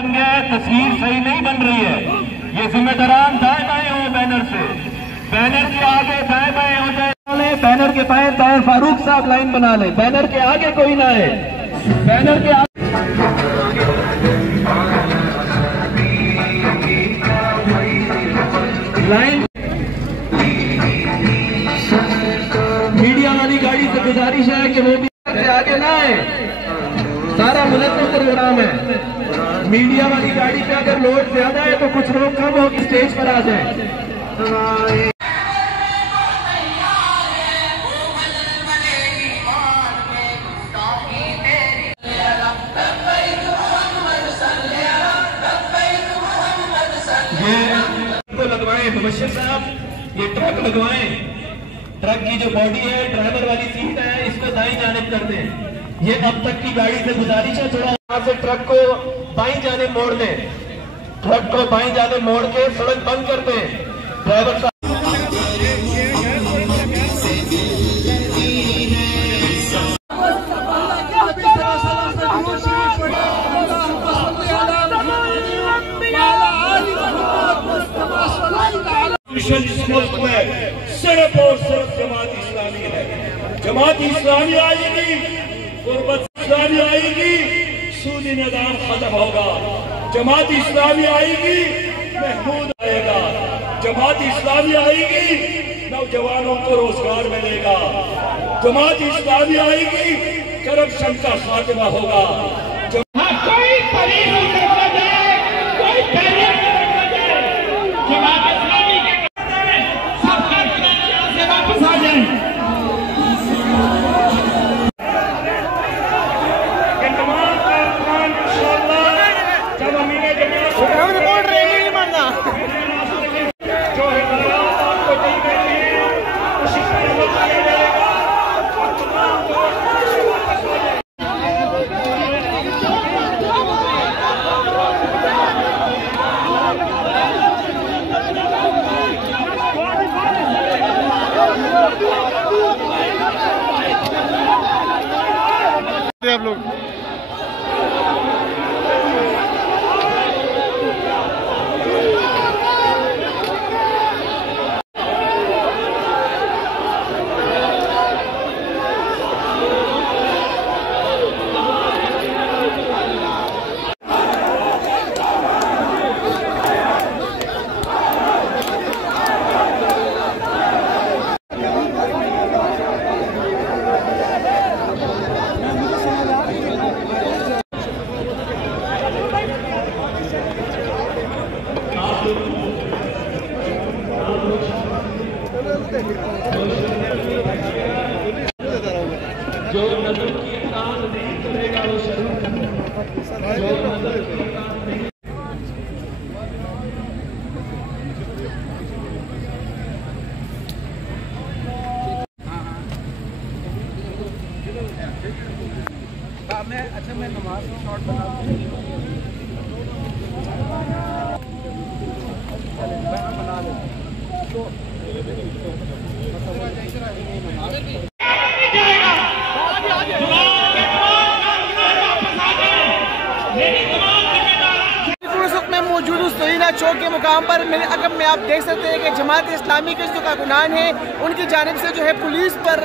तस्वीर सही नहीं बन रही है। ये जिम्मेदारान दाएं बाएं हो बैनर से, बैनर के आगे दाएं बाएं हो जाए, बैनर के बाएं दाएं फारूक साहब लाइन बना ले, बैनर के आगे कोई ना है, बैनर के आगे लाइन। मीडिया वाली गाड़ी से गुजारिश है कि वो भी आगे ना आए, सारा मुल्क प्रोग्राम है। मीडिया वाली गाड़ी पे अगर लोड ज्यादा है तो कुछ लोग कम हो कि स्टेज पर आ जाए। ये लगवाएं मुबश्शिर साहब, ये ट्रक लगवाएं, ट्रक की जो बॉडी है, ड्राइवर वाली सीट है, इसको दाईं जानिब कर दें। ये अब तक की गाड़ी से गुजारिश है, थोड़ा यहाँ से ट्रक को बाईं जानिब मोड़ दें, ट्रक को बाईं जानिब मोड़ के सड़क बंद कर दें। ड्राइवर साहब इस मुल्क में सिर्फ और सिर्फ जमात इस्लामी है। जमात इस्लामी आएगी, गुरबत इस्लामी आएगी, सूदी निजाम खत्म होगा। जमात इस्लामी आएगी, महमूद आएगा। जमात इस्लामी आएगी, नौजवानों को रोजगार मिलेगा। जमात इस्लामी आएगी, करप्शन का खात्मा होगा। कोई आप लोग जो नजर की इताअत नहीं करेगा वो शर्म करेगा। जो नजर की इताअत नहीं मैं नमाज शॉर्ट बना मौजूद सहीना चौक के मुकाम पर मेरे अगम में आप देख सकते हैं कि जमात इस्लामी के जो कारकुनान हैं उनकी जानिब से जो है पुलिस पर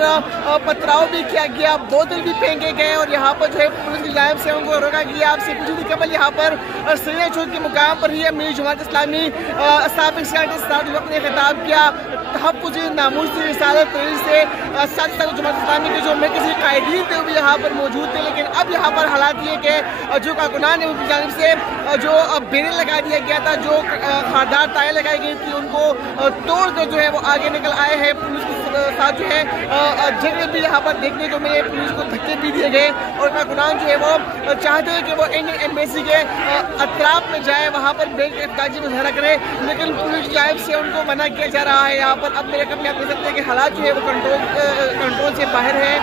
पथराव भी किया गया, बोतल भी फेंके गए और यहाँ पर जो है पुलिस की जानिब से उनको रोका गया। आपसे कुछ दिन कबल यहाँ पर सहीना चौक के मुकाम पर ही अमीर जमात इस्लामी ने खिताब किया तहफ़्फ़ुज़ नामूस रिसालत से साथ जमात इस्लामी के जो मरकज़ी कायदीन थे वो भी यहाँ पर मौजूद थे। लेकिन अब यहाँ पर हालात ये कि जो कारकुनान है उनकी जानिब से जो बेरे लगा दिया गया था, जो खारदार तारें लगाई गई थी, उनको तोड़ कर जो है वो आगे निकल आए हैं। पुलिस के साथ जो है जगह भी यहाँ पर देखने को मिले, पुलिस को धक्के भी दिए गए और कारकुनान जो है वो चाहते हैं कि वो इंडियन एम्बेसी के अतराफ में जाए, वहाँ पर बेताजी मुजाहरा करे, लेकिन पुलिस जानिब से उनको मना किया जा रहा है। यहाँ पर अब मेरे कम आप देख सकते हैं कि हालात जो है वो कंट्रोल से बाहर है।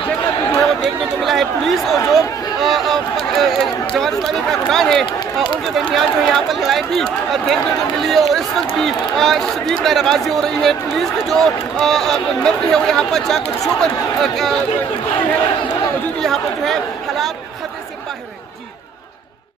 जगह भी जो है वो देखने को मिला है। पुलिस और जो जमात इस्लामी कारकुनान है उनके दरमियान जो यहाँ पर लड़ाई भी देखने को मिली है और इस वक्त भी शदीद नाराबाजी हो रही है। पुलिस की जो नफरी है वो यहाँ पर चाकू शोबन मौजूद यहाँ पर जो है